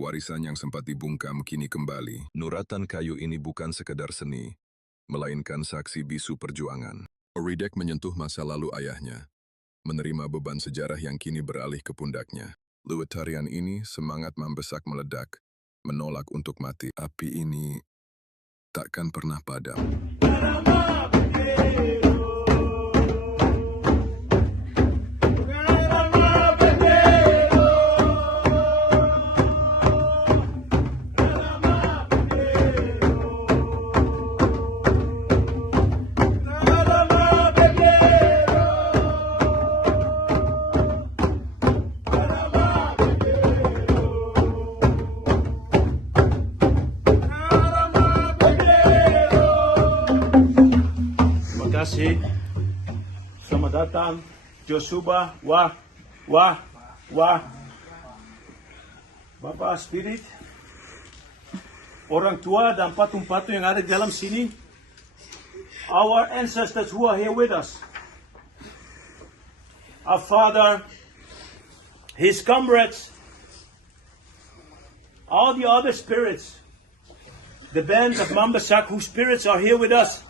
Warisan yang sempat dibungkam kini kembali. Nuratan kayu ini bukan sekedar seni, melainkan saksi bisu perjuangan. Oridek menyentuh masa lalu ayahnya, menerima beban sejarah yang kini beralih ke pundaknya. Lewat tarian ini, semangat Mambesak meledak, menolak untuk mati. Api ini takkan pernah padam. Selamat datang, Joshua, wah, Bapak Spirit, orang tua dan patung-patung yang ada di dalam sini, our ancestors who are here with us, our father, his comrades, all the other spirits, the band of Mambesak whose spirits are here with us.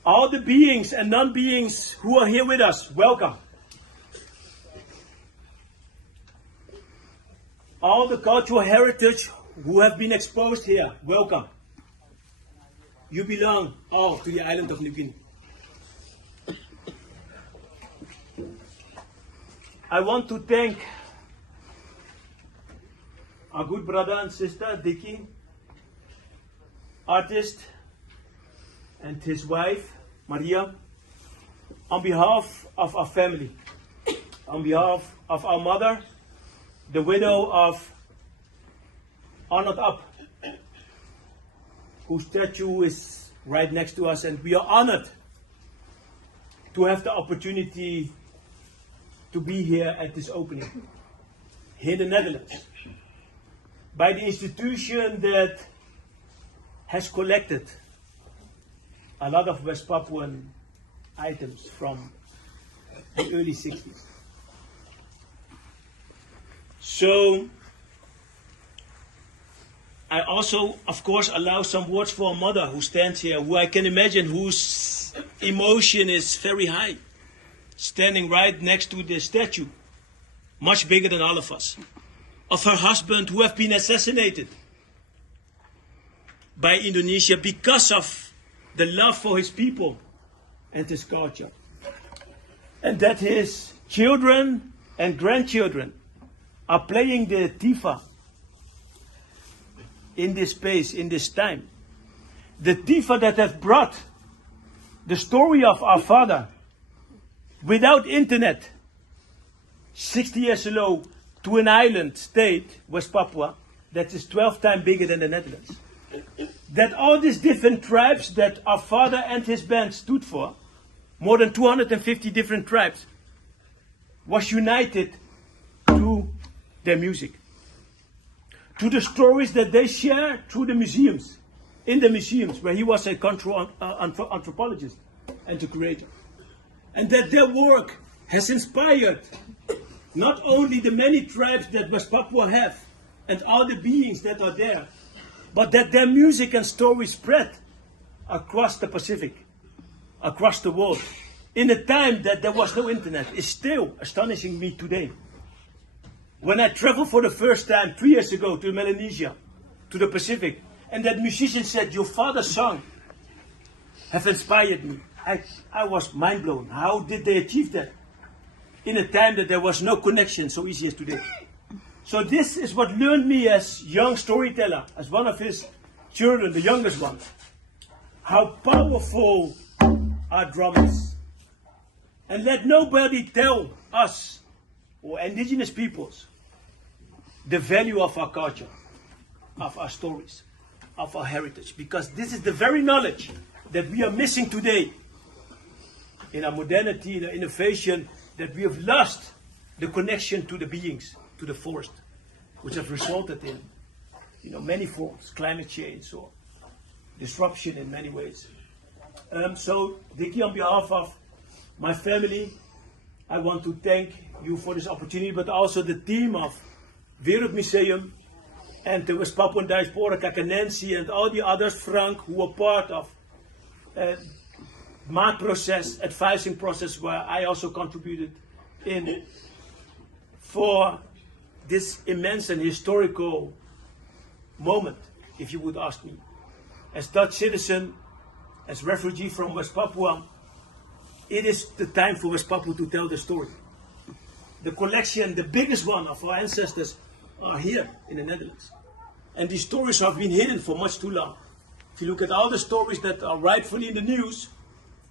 All the beings and non-beings who are here with us, welcome. All the cultural heritage who have been exposed here, welcome. You belong all to the island of New Guinea. I want to thank our good brother and sister, Dickie, artist, and his wife, Maria, on behalf of our family, on behalf of our mother, the widow of Arnold Ap, whose statue is right next to us, and we are honored to have the opportunity to be here at this opening, here in the Netherlands, by the institution that has collected a lot of West Papuan items from the early 60s. So, I also, of course, allow some words for a mother who stands here, who I can imagine whose emotion is very high, standing right next to the statue, much bigger than all of us, of her husband who have been assassinated by Indonesia because of the love for his people and his culture. And that his children and grandchildren are playing the tifa in this space, in this time. The tifa that has brought the story of our father without internet 60 years ago to an island state, West Papua, that is 12 times bigger than the Netherlands. That all these different tribes that our father and his band stood for, more than 250 different tribes, was united through their music, to the stories that they share through the museums, in the museums where he was a cultural anthropologist and the creator. And that their work has inspired not only the many tribes that West Papua have and all the beings that are there, but that their music and stories spread across the Pacific, across the world, in a time that there was no internet, is still astonishing me today. When I traveled for the first time 3 years ago to Melanesia, to the Pacific, and that musician said, "Your father's song have inspired me," I was mind blown. How did they achieve that? In a time that there was no connection so easy as today. So this is what learned me as young storyteller, as one of his children, the youngest one, how powerful our drum is. And let nobody tell us, or indigenous peoples, the value of our culture, of our stories, of our heritage. Because this is the very knowledge that we are missing today in our modernity, the innovation, that we have lost the connection to the beings, to the forest, which have resulted in, many forms, climate change or disruption in many ways. So, Dickie, on behalf of my family, I want to thank you for this opportunity, but also the team of Wereldmuseum and the West Papuan diaspora, Kaka Nancy and all the others, Frank, who were part of my process, advising process, where I also contributed in for this immense and historical moment, if you would ask me. As Dutch citizen, as refugee from West Papua, it is the time for West Papua to tell the story. The collection, the biggest one of our ancestors, are here in the Netherlands. And these stories have been hidden for much too long. If you look at all the stories that are rightfully in the news,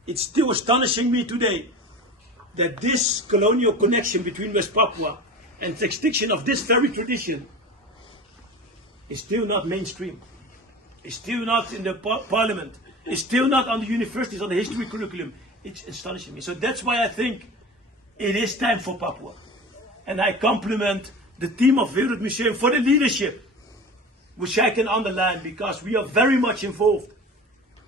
it's still astonishing me today that this colonial connection between West Papua and the extinction of this very tradition is still not mainstream. It's still not in the parliament. It's still not on the universities, on the history curriculum. It's astonishing me. So that's why I think it is time for Papua. And I compliment the team of Wereldmuseum for the leadership, which I can underline because we are very much involved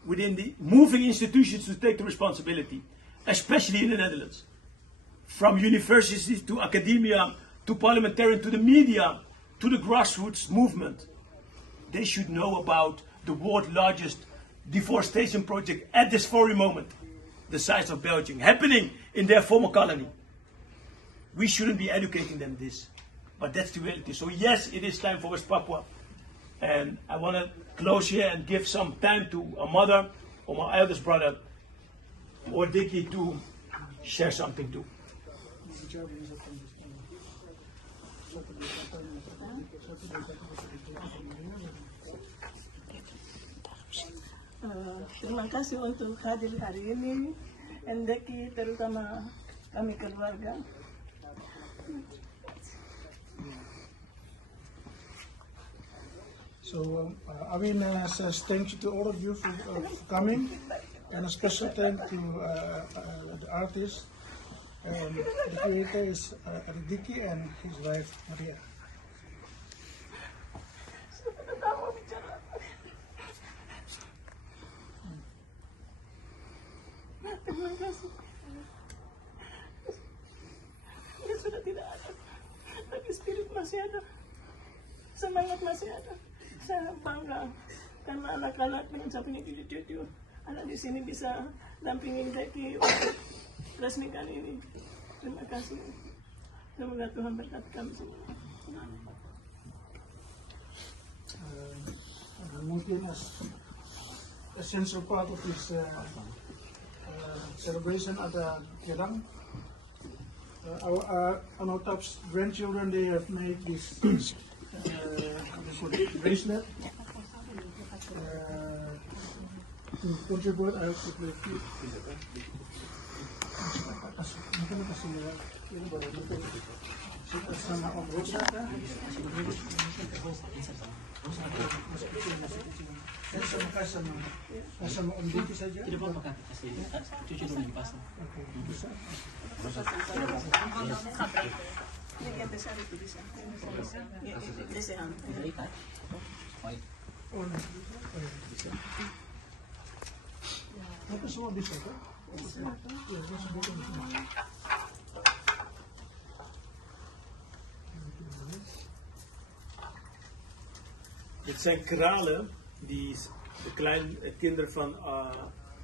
within the moving institutions to take the responsibility, especially in the Netherlands. From universities to academia, to parliamentarian, to the media, to the grassroots movement. They should know about the world's largest deforestation project at this very moment, the size of Belgium, happening in their former colony. We shouldn't be educating them this, but that's the reality. So yes, it is time for West Papua. And I want to close here and give some time to a mother or my eldest brother, Oridek, to share something too. Terima kasih untuk hadir hari ini, Endeki terutama kami keluarga. So Awin says thank you to all of you for coming, and a special thank to the artist and the creator is Oridek and his wife Maria. Terima kasih. Dia sudah tidak ada, tapi spirit masih ada, semangat masih ada. Saya bangga karena anak-anak dengan saya punya cucu-cucu, anak di sini bisa dampingin Deki untuk resmikan ini. Terima kasih. Semoga Tuhan berkati kami semua. Mungkin as essential part of this celebration ada Kedang. Our Arnold Ap's grandchildren, they have made this bracelet to contribute. I hope it sama Om Rosa, sama Om Diki saja. Tidak apa-apa, kasih cucu dulu dipasang. Oke, bisa. Yang besar itu bisa. Bisa. Oh, bisa. Itu semua bisa kan? Bisa. Ya, bisa. Dit zijn kralen die de kleine kinderen van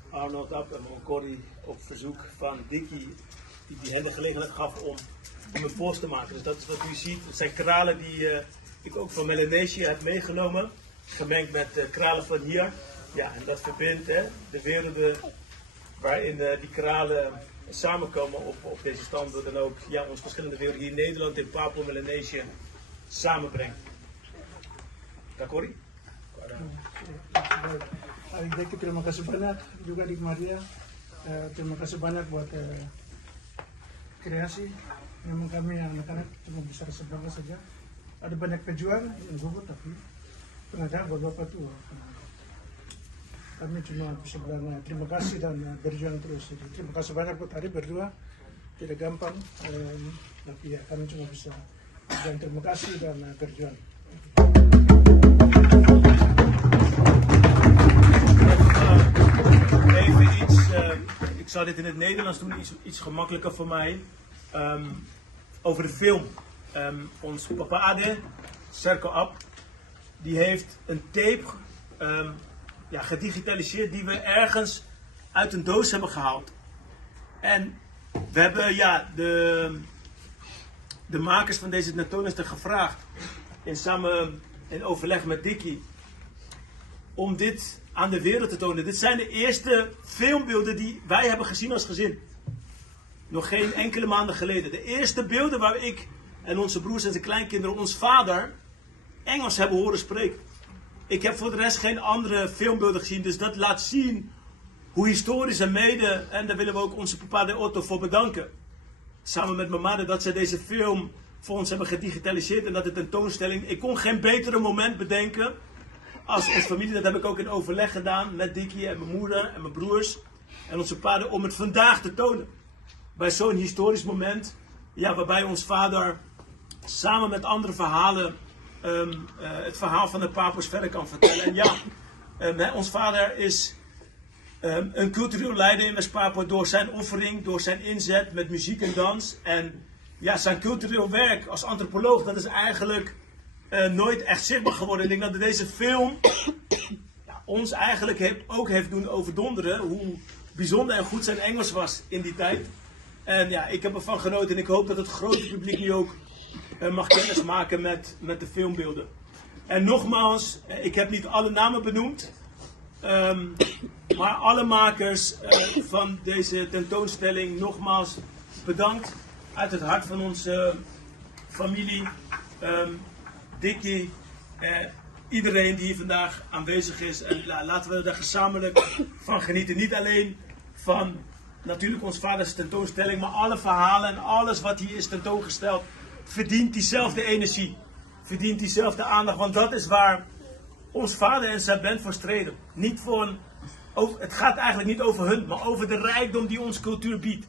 Arnold Ap en Monkori op verzoek van Diki, die hen de gelegenheid gaf om een post te maken. Dus dat is wat u ziet. Het zijn kralen die ik ook van Melanesië heb meegenomen, gemengd met kralen van hier. Ja, en dat verbindt de werelden waarin die kralen samenkomen op deze stand, door dan ook ons verschillende werelden hier in Nederland, in Papua, Melanesië samenbrengt. Kakori? Oridek, terima kasih banyak juga di Maria. Terima kasih banyak buat kreasi. Memang kami anak-anak cuma bisa seberapa saja. Ada banyak pejuang yang gugur, tapi pengadaan beberapa tua. Kami cuma bisa bilang terima kasih dan berjuang terus. Jadi, terima kasih banyak buat hari berdua. Tidak gampang, tapi ya kami cuma bisa bilang terima kasih dan berjuang. Even iets, ik zal dit in het Nederlands doen, iets gemakkelijker voor mij. over de film. Ons papa Ade, Raki Ap, die heeft een tape gedigitaliseerd die we ergens uit een doos hebben gehaald. En we hebben de makers van deze tentoonstelling gevraagd, in overleg met Dikkie, om dit aan de wereld te tonen. Dit zijn de eerste filmbeelden die wij hebben gezien als gezin. Nog geen enkele maanden geleden. De eerste beelden waar ik en onze broers en zijn kleinkinderen ons vader Engels hebben horen spreken. Ik heb voor de rest geen andere filmbeelden gezien, dus dat laat zien hoe historisch en daar willen we ook onze papa de Otto voor bedanken. Samen met mijn moeder dat zij deze film voor ons hebben gedigitaliseerd en dat de tentoonstelling, ik kon geen betere moment bedenken als onze familie. Dat heb ik ook in overleg gedaan met Dikkie en mijn moeder en mijn broers en onze vader om het vandaag te tonen. Bij zo'n historisch moment, waarbij ons vader samen met andere verhalen het verhaal van de Papua's verder kan vertellen. En ons vader is een cultureel leider in West Papua door zijn offering, door zijn inzet met muziek en dans. En zijn cultureel werk als antropoloog, dat is eigenlijk nooit echt zichtbaar geworden. Ik denk dat deze film ons eigenlijk ook heeft doen overdonderen hoe bijzonder en goed zijn Engels was in die tijd. En ik heb ervan genoten en ik hoop dat het grote publiek nu ook mag kennis maken met de filmbeelden. En nogmaals, ik heb niet alle namen benoemd, maar alle makers van deze tentoonstelling nogmaals bedankt uit het hart van onze familie, Dikkie, iedereen die hier vandaag aanwezig is. En laten we daar gezamenlijk van genieten. Niet alleen van natuurlijk ons vaders tentoonstelling, maar alle verhalen en alles wat hier is tentoongesteld verdient diezelfde energie, verdient diezelfde aandacht, want dat is waar ons vader en zijn band voor streden. Het gaat eigenlijk niet over hun, maar over de rijkdom die onze cultuur biedt.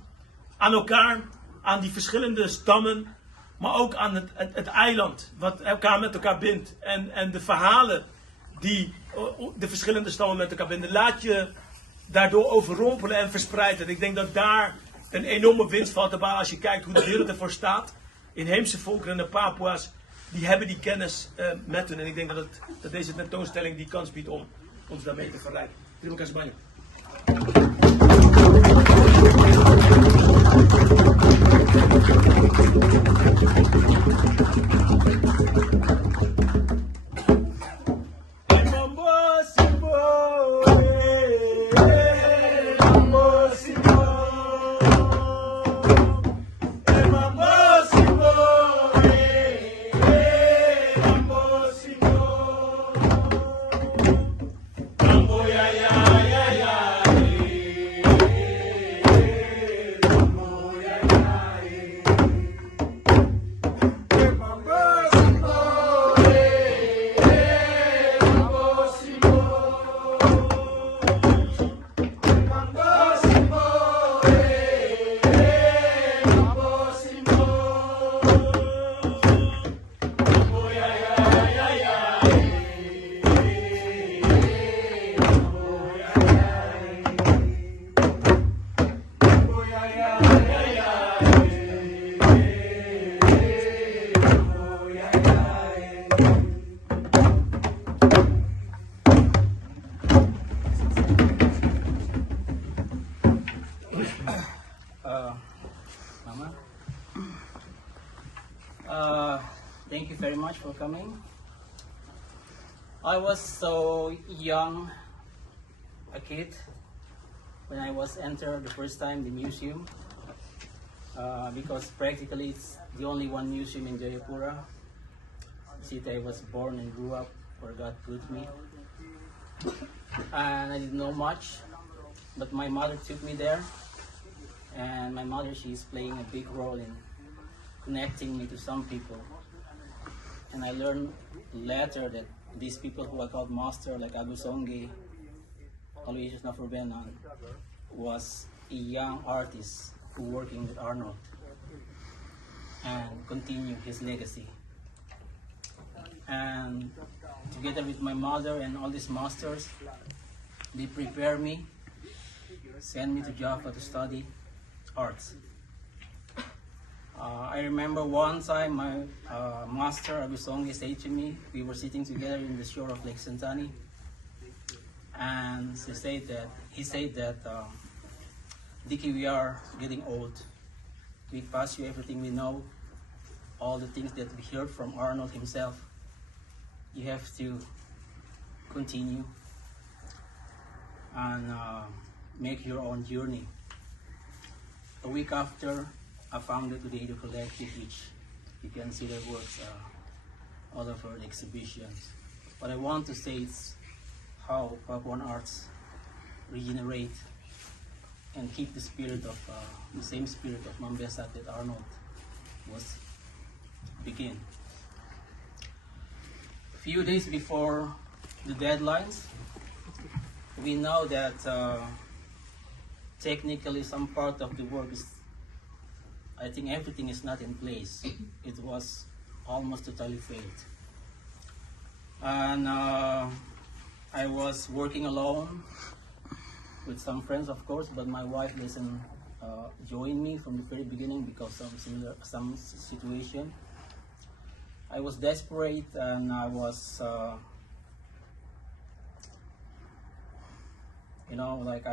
Aan elkaar, aan die verschillende stammen, maar ook aan het eiland, wat elkaar met elkaar bindt. En de verhalen die de verschillende stammen met elkaar binden. Laat je daardoor overrompelen en verspreiden. Ik denk dat daar een enorme winst valt te behalen als je kijkt hoe de wereld ervoor staat. Inheemse volkeren en de Papua's, die hebben die kennis met hun. En ik denk dat deze tentoonstelling die kans biedt om ons daarmee te verrijken. Terima kasih banyak. Mama. Thank you very much for coming. I was so young, a kid, when I was entered the first time the museum, because practically it's the only one museum in Jayapura, the city I was born and grew up, where God put me. And I didn't know much, but my mother took me there, and my mother, she's playing a big role in connecting me to some people. And I learned later that these people who are called master, like Agusongi, Aloysius Naforbenan, was a young artist who working with Arnold and continue his legacy. And together with my mother and all these masters, they prepare me, send me to Java to study arts. I remember one time my master Abusongi said to me, we were sitting together in the shore of Lake Sentani, and he said that Diki, we are getting old. We pass you everything we know, all the things that we heard from Arnold himself. You have to continue and make your own journey. A week after, I founded the Radio Collective, which you can see their works all over the exhibitions. What I want to say is how Papuan arts regenerate and keep the spirit of the same spirit of Mambesak that Arnold was begin. A few days before the deadlines, we know that technically some part of the work is, I think everything is not in place. It was almost totally failed. And I was working alone with some friends, of course, but my wife doesn't join me from the very beginning because of some situation. I was desperate and I was, I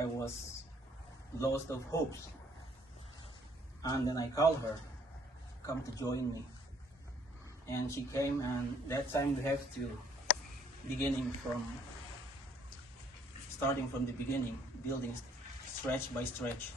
was lost of hopes. And then I called her, come to join me. And she came, and that time we have to starting from the beginning, building stretch by stretch.